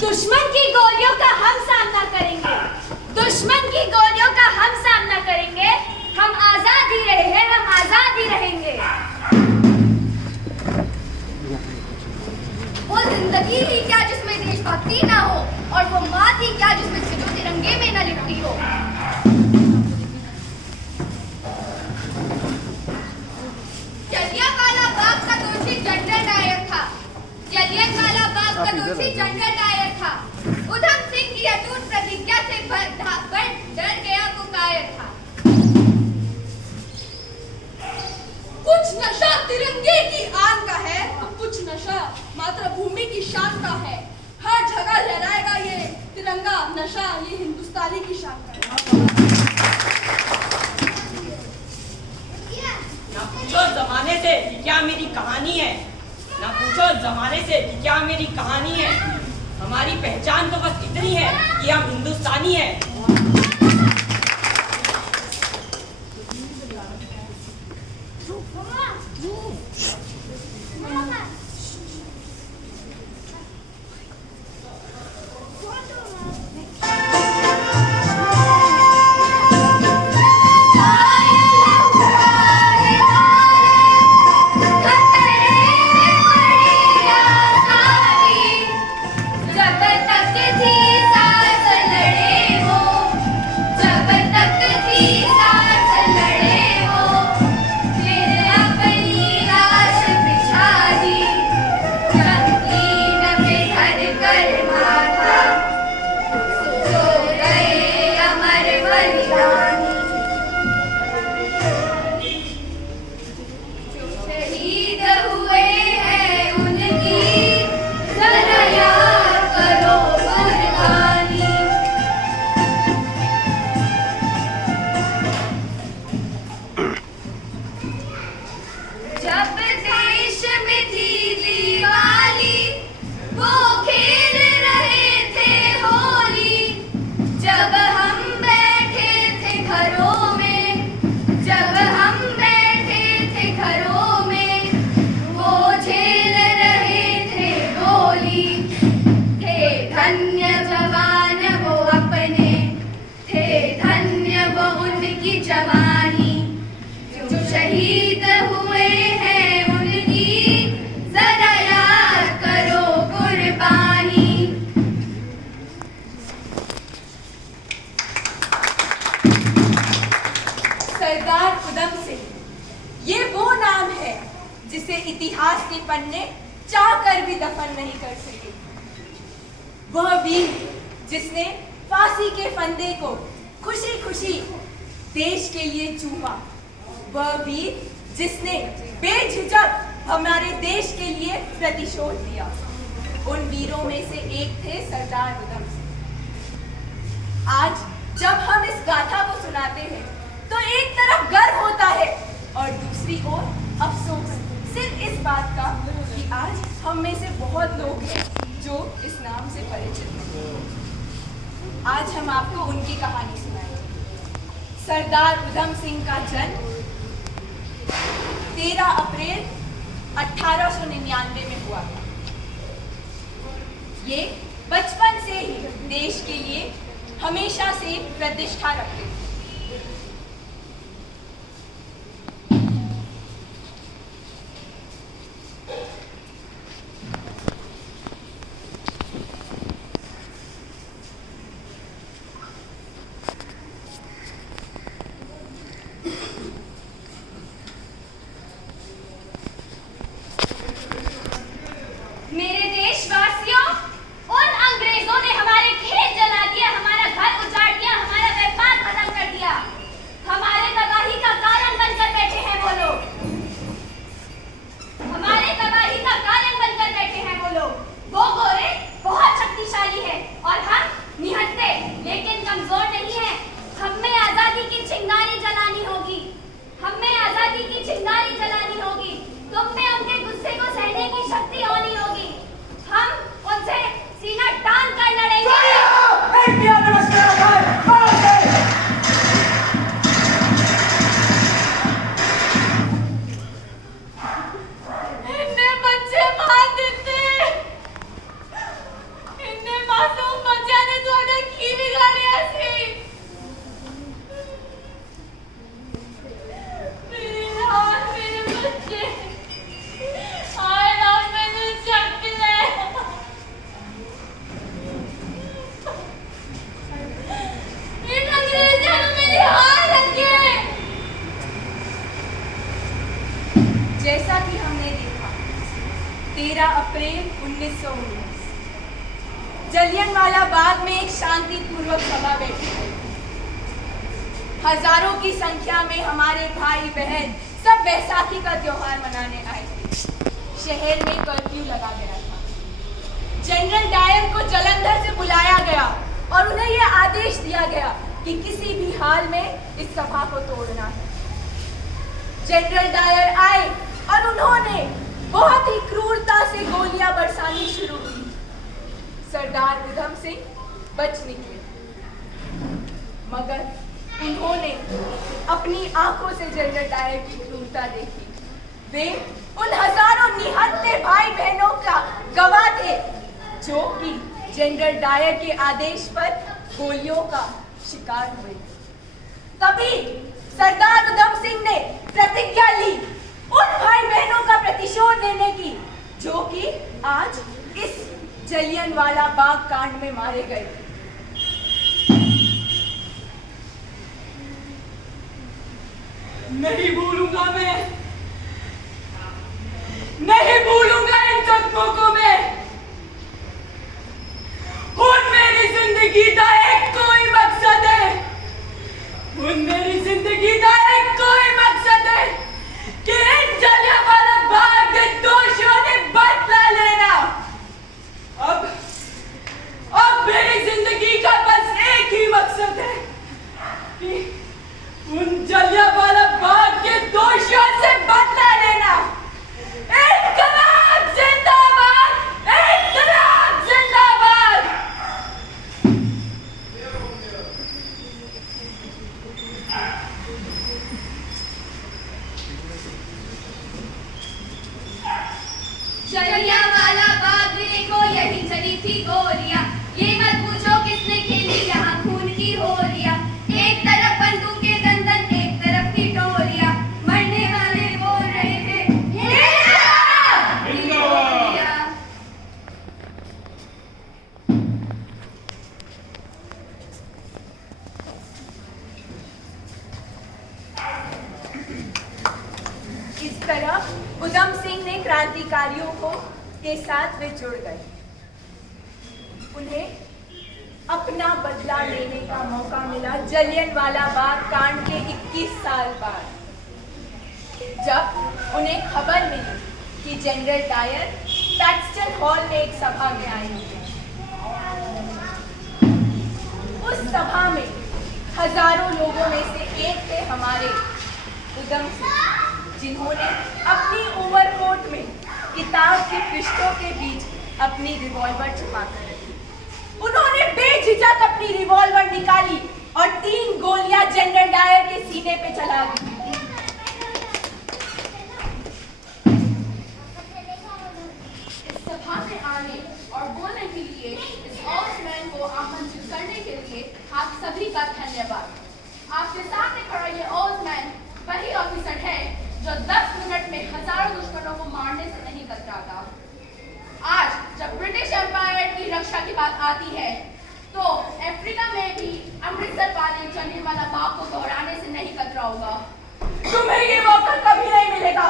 दुश्मन की गोलियों का हम सामना करेंगे, दुश्मन की गोलियों का हम सामना करेंगे। हम आजाद ही रहे हैं, हम आजाद ही रहेंगे। वो जिंदगी ही क्या जिसमें देशभक्ति ना हो, और वो मौत ही क्या जिसमें सिजो तिरंगे में न लिपटी हो। जलियांवाला बाग का दोषी जनरल डायर था, जलियांवाला बाग का दोषी जनरल डायर था। उधम सिंह की अटूट प्रतिज्ञा से डर गया वो कायर था। कुछ नशा तिरंगे की आन का है, कुछ नशा मातृभूमि की शान का है। हर जगह लहराएगा ये तिरंगा नशा, ये हिंदुस्तानी की शान का है। ना पूछो जमाने से कि क्या मेरी कहानी है, ना पूछो जमाने से कि क्या मेरी कहानी है। हमारी पहचान तो बस इतनी है कि हम हिंदुस्तानी हैं। जिसे इतिहास के पन्ने चाहकर भी दफन नहीं कर सके। वह वीर जिसने फांसी के फंदे को खुशी खुशी देश के लिए चूमा। वह वीर जिसने बेझिझक हमारे देश के लिए प्रतिशोध दिया। उन वीरों में से एक थे सरदार उधम सिंह। आज जब हम इस गाथा को सुनाते हैं तो एक तरफ गर्व होता है और दूसरी ओर अफसोस, सिर्फ इस बात का कि आज हम में से बहुत लोग हैं जो इस नाम से परिचित नहीं। आज हम आपको उनकी कहानी सुनाएंगे। सरदार उधम सिंह का जन्म 13 अप्रैल 1899 में हुआ था। ये बचपन से ही देश के लिए हमेशा से प्रतिष्ठा रखते थे। मेरे देशवासियों, उन अंग्रेजों ने हमारे खेत जला दिया, हमारा घर उजाड़ हम में आजादी की चिंगारी जलानी होगी, तुम में उनके गुस्से को सहने की शक्ति होनी होगी। हम उनसे सीना तान कर लड़ेंगे। इन्हें बच्चे मार देते, इन्हें मासूम बच्चा ने थोड़ा की बिगाड़िया सी। मेरे बच्चे आए ना, मैंने चक ले। इन अंग्रेजों ने मेरी हार रखी है। जैसा कि हमने देखा 13 अप्रैल 1919 जलियांवाला बाग में एक शांतिपूर्वक सभा बैठी गई। हजारों की संख्या में हमारे भाई बहन सब बैसाखी का त्योहार मनाने आए थे। शहर में कर्फ्यू लगा गया था। जनरल डायर को जालंधर से बुलाया गया और उन्हें यह आदेश दिया गया कि किसी भी हाल में इस सभा को तोड़ना है। जनरल डायर आए और उन्होंने बहुत ही क्रूरता से गोलियां बरसानी शुरू की। सरदार उधम सिंह बच निकले, मगर उन्होंने अपनी आंखों से जनरल डायर की क्रूरता देखी। वे उन हजारों निहत्थे भाई बहनों का गवाह थे जो कि जनरल डायर के आदेश पर गोलियों का शिकार हुए। तभी सरदार उधम सिंह ने प्रतिज्ञा ली उन भाई बहनों का प्रतिशोध लेने की जो कि आज इस जलियांवाला बाग कांड में मारे गए थे। नहीं भूलूंगा मैं, नहीं भूलूंगा इन जख्मों को मैं। उन मेरी जिंदगी का एक कोई मकसद है, उन मेरी जिंदगी का एक कोई मकसद है कि इन जलियांवाला बाग के दोषियों ने बदला लेना। अब मेरी जिंदगी का बस एक ही मकसद है कि उन जलियांवाला बाग के दोषियों से बदला लेना। इनकलाब जिंदाबाद, इनकलाब जिंदाबाद। जलियांवाला बाग देखो, यही चली थी गोलियां। ये मत पूछो किसने खेली यहाँ खून की होलियां। एक तरफ बंदूकें दंदन, एक तरफ की टोलियां। मरने वाले बोल रहे थे गोलियां। इस तरह उधम सिंह ने क्रांतिकारियों को के साथ वे जुड़ गए। उन्हें अपना बदला लेने का मौका मिला जलियांवाला बाग कांड के 21 साल बाद, जब उन्हें खबर मिली कि जनरल डायर पैक्सटन हॉल में एक सभा में आए हैं। उस सभा में हजारों लोगों में से एक थे हमारे उधम सिंह, जिन्होंने अपनी ओवरकोट में किताब के पृष्ठों के बीच अपनी रिवॉल्वर छुपाकर रखी। उन्होंने बेझिझक अपनी रिवॉल्वर निकाली और 3 गोलियां जनरल डायर के सीने पे चला दी। इस सभा में आने और बोलने के लिए इस ऑफिसर को आमंत्रित करने के लिए आप सभी का धन्यवाद। आपके सामने खड़ा ये ऑफिसर वही ऑफिसर है जो 10 मिनट में हजारों दुश्मनों को मारने से नहीं कतराता। आज जब ब्रिटिश एम्पायर की रक्षा की बात आती है तो अफ्रीका में भी अमृतसर वाले जलियांवाला बाग को दोहराने से नहीं कतरा होगा। तुम्हें ये मौका कभी नहीं मिलेगा।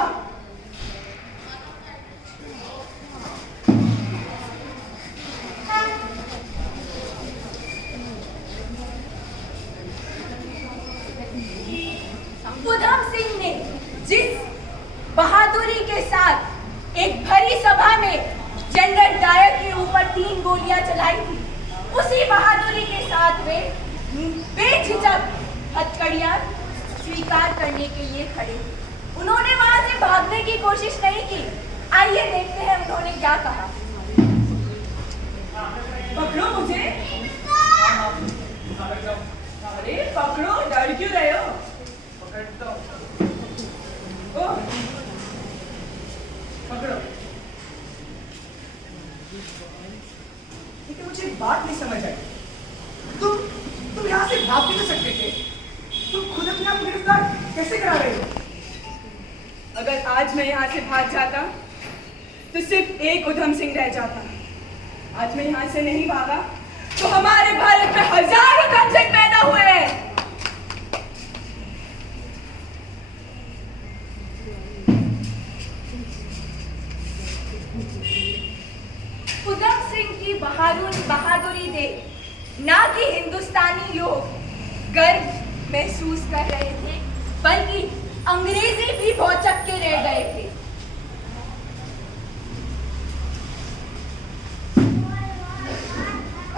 उधम सिंह ने जिस बहादुरी के साथ एक भरी सभा में जनरल डायर के ऊपर 3 गोलियां चलाई थी, उसी बहादुरी के साथ वे बेझिझक हथकड़ियां स्वीकार करने के लिए खड़े थे। उन्होंने वहां से भागने की कोशिश नहीं की। आइए देखते हैं उन्होंने क्या कहा। पकड़ो मुझे। अरे पकड़ो, डर क्यों रहे हो? ओह, पकड़ो। लेकिन मुझे एक बात नहीं समझ आई। तुम यहाँ से भाग भी तो सकते थे। तुम खुद अपने आप गिरफ्तार कैसे करा रहे हो? अगर आज मैं यहाँ से भाग जाता तो सिर्फ एक उधम सिंह रह जाता। आज मैं यहाँ से नहीं भागा तो हमारे भारत में हजारों उधम सिंह पैदा हुए हैं। उधम सिंह की बहादुरी देख ना कि हिंदुस्तानी लोग गर्व महसूस कर रहे थे, बल्कि अंग्रेजी भी भौचक के रह गए थे।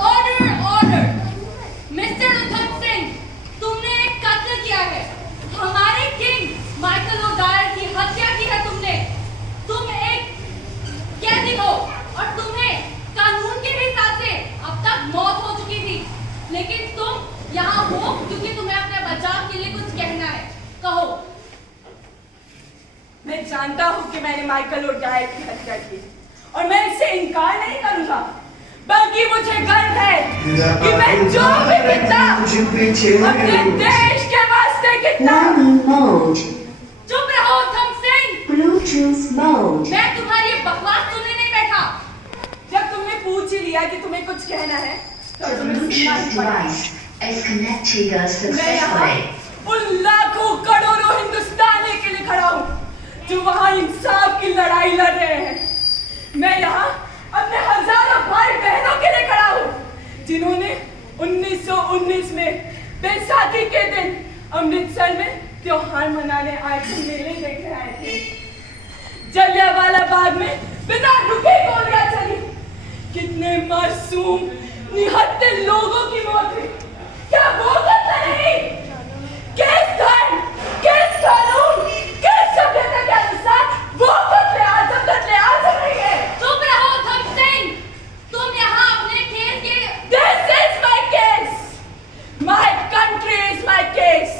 Order order. Mister Udham Singh, तुमने एक कत्ल किया है। हमारे किंग माइकल ओडायर की हत्या की है तुमने। तुम एक कैदी हो और तुम्हें कानून के हिसाब से अब तक मौत हो चुकी थी, लेकिन तुम यहाँ हो क्योंकि तुम्हें अपने बचाव के लिए कुछ कहना है। कहो। मैं जानता हूँ कि मैंने माइकल ओडायर की हत्या की और मैं इससे इनकार नहीं करूंगा, बल्कि मुझे गर्व है कि मैं जो भी कितना अपने देश के वास्ते कितना। चुप रहो उधम सिंह। Bluetooth mode. मैं तुम्हारी ये बकवास सुनने नहीं बैठा। जब तुमने पूछ ही लिया कि तुम्हें कुछ कहना है तो The तुम्हें सुनना ही Bluetooth पड़ेगा। device is connected मैं यहाँ successfully. उन लाखों करोड़ों हिंदुस्तानी के लिए खड़ा हूँ जो वहाँ इंसाफ की लड़ाई लड़ रहे हैं। मैं यहाँ अपने हजारों भाई बहनों के लिए खड़ा हूँ जिन्होंने 1919 में बैसाखी के दिन अमृतसर में त्योहार मनाने आए थे, मेले देखने आए थे। जलियांवाला बाग में बिना रुके गोलियां चली। कितने मासूम निहत्थे लोगों की मौत हुई। क्या वो कत्ल नहीं? किस धर्म, किस कानून, किस सभ्यता के अनुसार वो कत्ले आजम नहीं है? चुप रहो उधम सिंह। तुम यहाँ अपने केस के This is my case. My country is my case.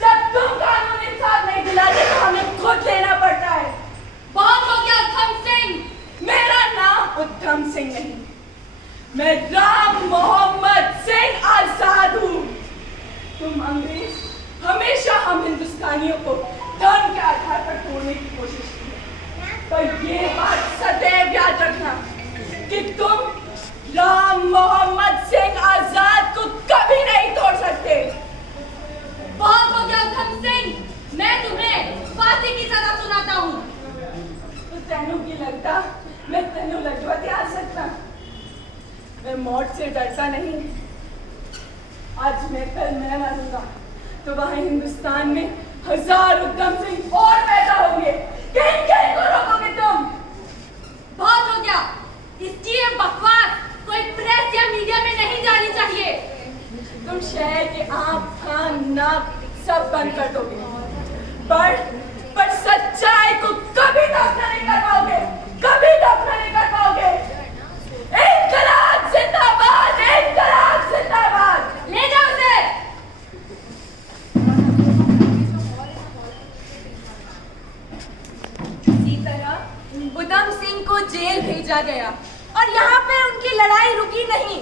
जब तुम कानून इंसाफ नहीं दिलाते तो हमें खुद लेना पड़ता है। बहुत हो गया उधम सिंह। मेरा नाम उधम सिंह नहीं, मैं राम मोहम्मद सिंह आजाद हूँ। तुम अंग्रेज हमेशा हम हिंदुस्तानियों को धर्म के आधार पर तोड़ने की कोशिश की है, पर ये बात सदैव याद रखना कि तुम राम मोहम्मद सिंह आजाद को कभी नहीं तोड़ सकते। बहुत हो गया उधम सिंह। मैं तुम्हें फांसी की सजा सुनाता हूँ। तो तेनू की लगता मैं तेनू लजवती आ सकता? मैं मौत से डरता नहीं। आज मैं कल मैं मरूंगा तो वहाँ हिंदुस्तान में हजार उधम सिंह और पैदा होंगे। किन को रोकोगे तुम? बहुत हो गया। इसकी ये बकवास कोई प्रेस या मीडिया में नहीं जानी चाहिए। तुम शहर के आँख कान नाक सब बंद कर दोगे, पर सच्चाई को कभी दफना नहीं कर पाओगे, कभी दफना नहीं कर पाओगे। इनकलाब जिंदाबाद, इनकलाब जिंदाबाद। ले जाओ उसे। इसी तरह उधम सिंह को जेल भेजा गया और यहाँ पे उनकी लड़ाई रुकी नहीं।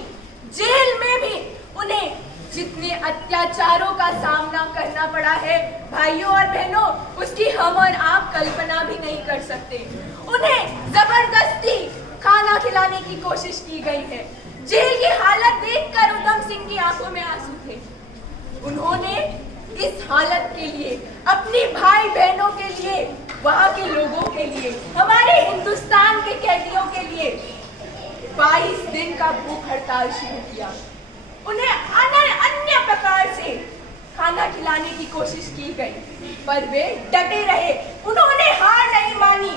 जेल में भी उन्हें जितने अत्याचारों का सामना करना पड़ा है भाइयों और बहनों, उसकी हम और आप कल्पना भी नहीं कर सकते। उन्हें जबरदस्ती खाना खिलाने की कोशिश की गई है। जेल की हालत देखकर उधम सिंह की आंखों में आंसू थे। उन्होंने इस हालत के लिए, अपनी भाई बहनों के लिए, वहाँ के लोगों के लिए, हमारे हिंदुस्तान के कैदियों के लिए 22 दिन का भूख हड़ताल शुरू किया। उन्हें अन्य प्रकार से खाना खिलाने की कोशिश की गई, पर वे डटे रहे। उन्होंने हार नहीं मानी।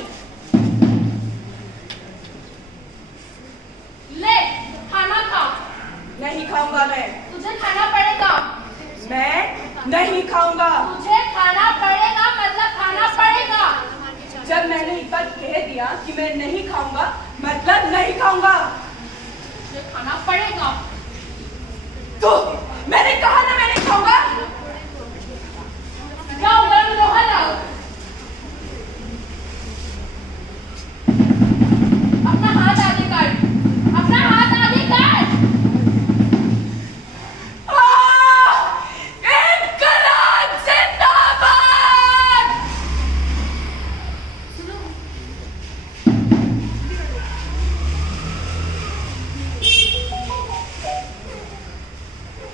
ले खाना खा। नहीं खाऊंगा मैं। तुझे खाना पड़ेगा। मैं नहीं खाऊंगा। मुझे खाना पड़ेगा, मतलब खाना पड़ेगा। जब मैंने एक बार कह दिया कि मैं नहीं खाऊंगा, मतलब नहीं खाऊंगा। मुझे खाना पड़ेगा। तो मैंने कहा ना मैं नहीं खाऊंगा। जाओ गरम लोहा लाओ। अपना हाथ आगे काट, अपना हाथ आगे काट। इनकलाब जिंदाबाद।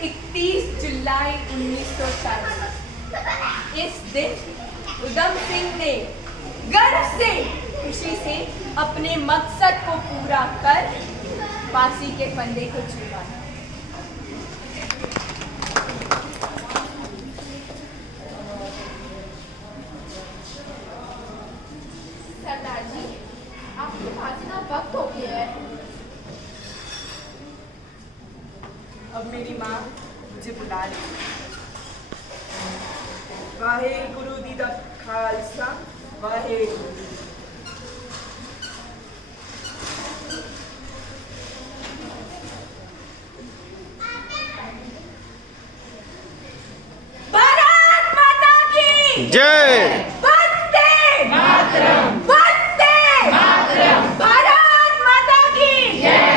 31 जुलाई 1940 इस दिन उधम सिंह ने गर्व से, खुशी से अपने मकसद को पूरा कर फांसी के फंदे को छुड़वाया। सरदार जी, आपकी फांसी का वक्त हो गया है। अब मेरी माँ मुझे बुला रही है। वाहेगुरु जी दा खालसा, वाहेगुरु। भारत माता की जय। वंदे मातरम, वंदे मातरम, भारत माता की जय।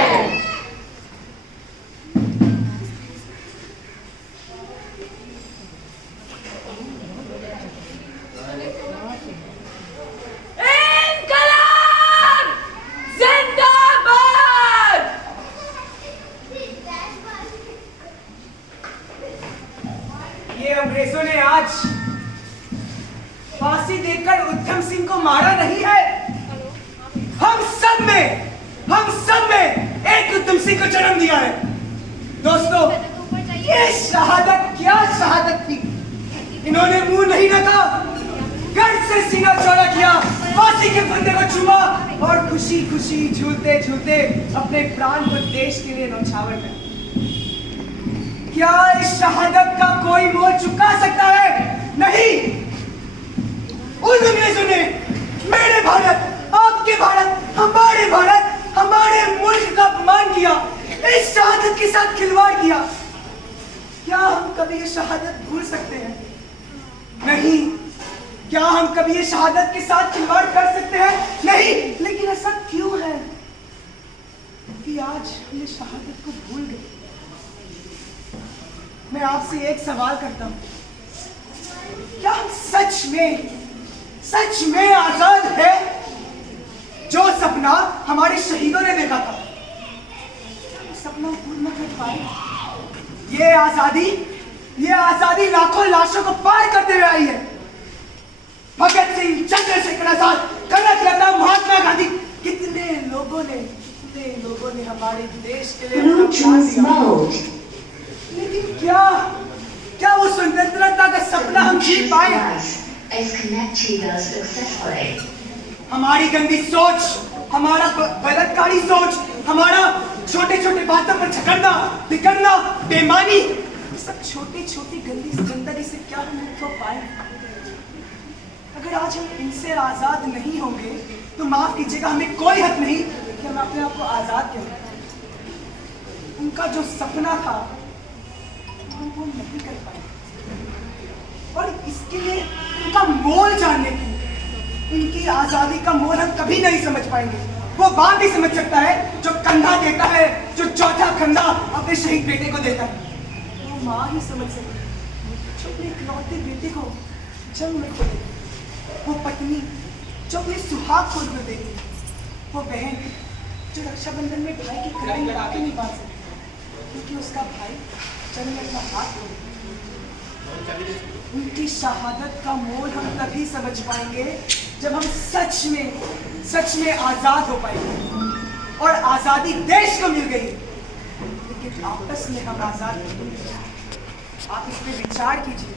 इनकलाब जिंदाबाद। ये अंग्रेजों ने आज फांसी देकर उधम सिंह को मारा नहीं है। हम सब में एक उधम सिंह को जन्म दिया है। दोस्तों, ये शहादत क्या शहादत थी। इन्होंने मुंह नहीं रखा, गर्व से सीना चौड़ा किया, फांसी के फंदे को चूमा और खुशी खुशी झूलते झूलते अपने प्राण को देश के लिए न्यौछावर कर दिया। क्या इस शहादत का कोई मोल चुका सकता है? नहीं। उन अंग्रेजों ने मेरे भारत, आपके भारत, हमारे मुल्क का अपमान किया, इस शहादत के साथ खिलवाड़ किया। क्या हम कभी ये शहादत भूल सकते हैं? नहीं। क्या हम कभी ये शहादत के साथ खिलवाड़ कर सकते हैं? नहीं। लेकिन ऐसा क्यों है कि आज हम ये शहादत को भूल गए? मैं आपसे एक सवाल करता हूं, क्या हम सच में आजाद है? जो सपना हमारे शहीदों ने देखा था, सपना पूर्ण कर पाए? ये आजादी लाखों लाशों को पार करते हुए आई है। भगत सिंह, चंद्रशेखर आजाद, कनक लता, महात्मा गांधी, कितने लोगों ने हमारे देश के लिए अपना प्राण Bluetooth दिया। mode. लेकिन क्या वो स्वतंत्रता का सपना हम जी Bluetooth पाए? device is connected successfully. हमारी गंदी सोच, हमारा बलात्कारी सोच, हमारा छोटे छोटे बातों पर झगड़ना, बिगड़ना, बेईमानी, सब छोटी गंदी गंदगी से क्या हम मुक्त हो पाए? अगर आज हम इनसे आजाद नहीं होंगे तो माफ कीजिएगा, हमें कोई हक नहीं कि हम अपने आप को आजाद करें। उनका जो सपना था हम वो नहीं कर पाए, और इसके लिए उनका मोल जानने की, उनकी आजादी का मोल हम कभी नहीं समझ पाएंगे। वो बाप भी समझ सकता है जो कंधा देता है, जो चौथा कंधा अपने शहीद बेटे को देता है। वो माँ ही समझ सकती है जो अपने इकलौते बेटे को जन्म में खो देती, वो पत्नी जो अपने सुहाग खोल कर देती, वो बहन जो रक्षाबंधन में भाई की कलाई लगा के नहीं बांध सकती क्योंकि उसका भाई जन्म में अपना हाथ खो देता। उनकी शहादत का मोल हम तभी समझ पाएंगे जब हम सच में आजाद हो पाएंगे। और आजादी देश को मिल गई, लेकिन आपस में हम आजाद नहीं हुए। आप इस पे विचार कीजिए,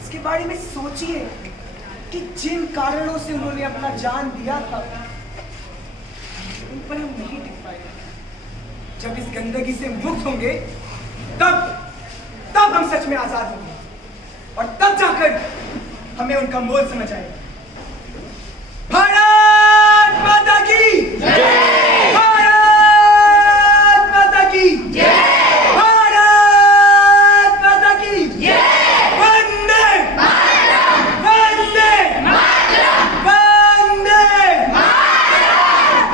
इसके बारे में सोचिए कि जिन कारणों से उन्होंने अपना जान दिया था उन पर हम नहीं टिक पाएंगे। जब इस गंदगी से मुक्त होंगे तब हम सच में आजाद होंगे। और हमें उनका मोल समझ आएगा। भारत माता की जय! भारत माता की जय! भारत माता की जय! वंदे मातरम! वंदे मातरम! वंदे मातरम!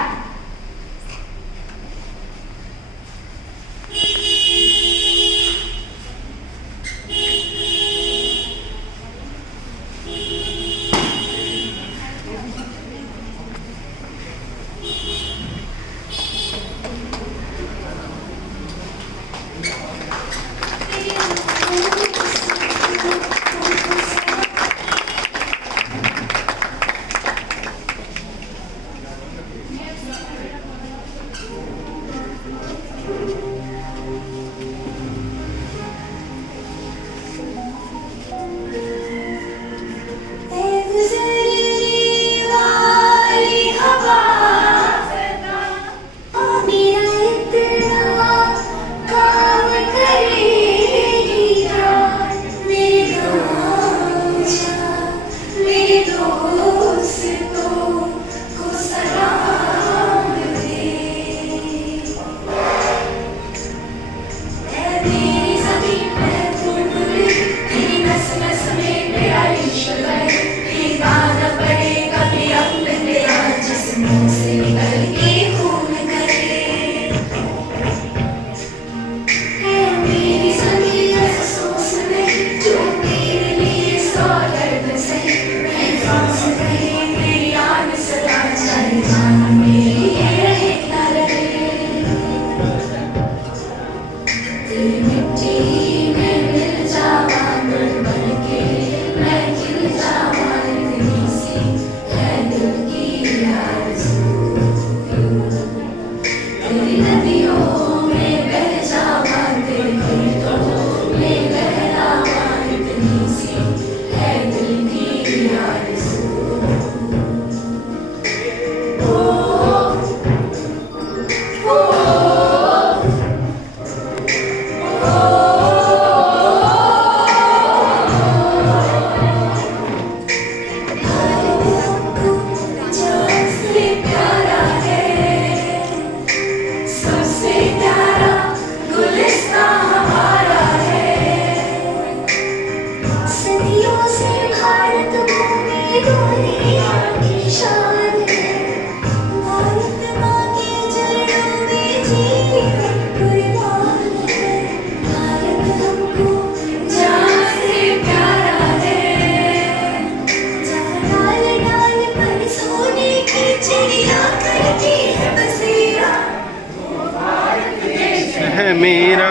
है मेरा,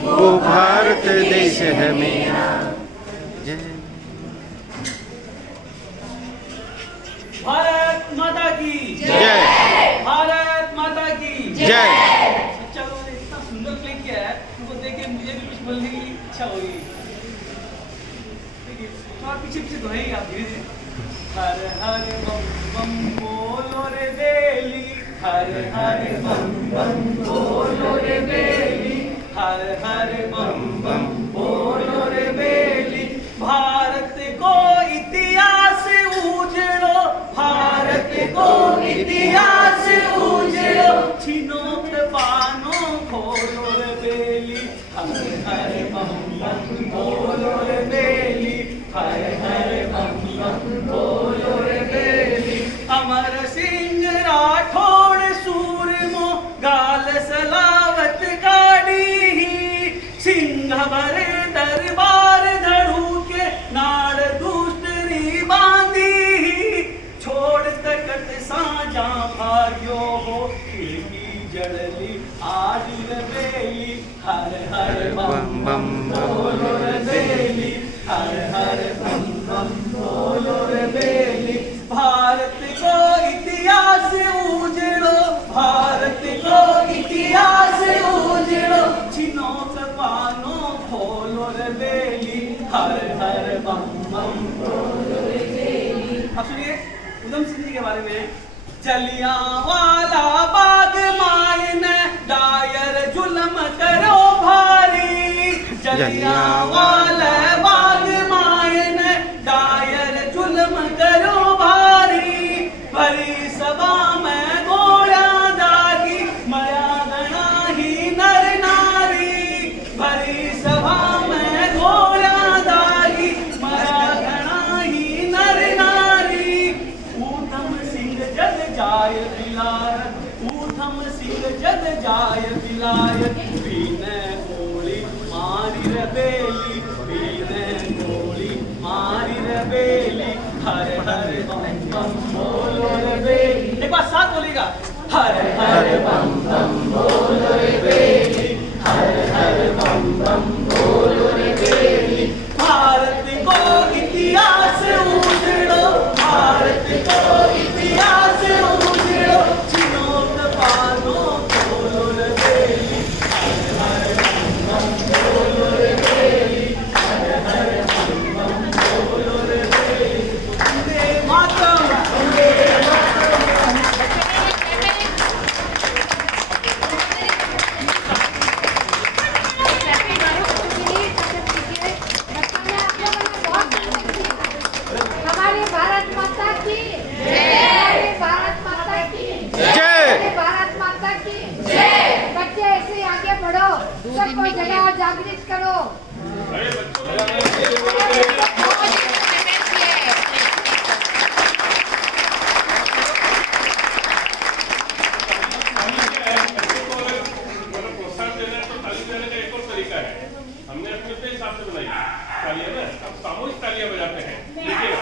वो भारत देश है मेरा। जय भारत माता की जय! भारत माता की जय! बच्चा लोगों ने इतना सुंदर प्ले किया है, उनको देख के मुझे भी कुछ बोलने की इच्छा हो रही है। देखिए थोड़ा पीछे पीछे दोहराइए आप धीरे धीरे। हर हर बम बम बोलो रे बेली, हर हर बम बम बोलो रे बेली, हर हर बम बम बोलो रे बेली। भारत को इतिहास उजड़ो, भारत को इतिहास उजड़ो, छीनो पानो खोलो रे बेली, हर हर बम बम बोलो रे बेली, हर हर बम बम बोलो रे बेली। अमर सिंह राठौड़ सूरमो गाल सलावत गाड़ी, सिंह भरे दरबार धड़ू के नाड़ दूसरी बांधी। छोड़ तकत साजा भाग्यो हो खिड़की जड़ली आदिल बेली, हर हर बम बम बोलो रे बेली, हर हर बम बम बोलो रे बेली। भारत को इतिहास उजड़ो, भारत को इतिहास उजड़ो, छिनो पानो खोलो रे बेली, हर हर बम बम बोलो रे बेली। अब सुनिए उधम सिंह जी के बारे में। जलियांवाला बाग मायने दायर जुल्म करो भारी, जलियांवाला बाग मायने दायर खामोश तालियां बजाते हैं, लेकिन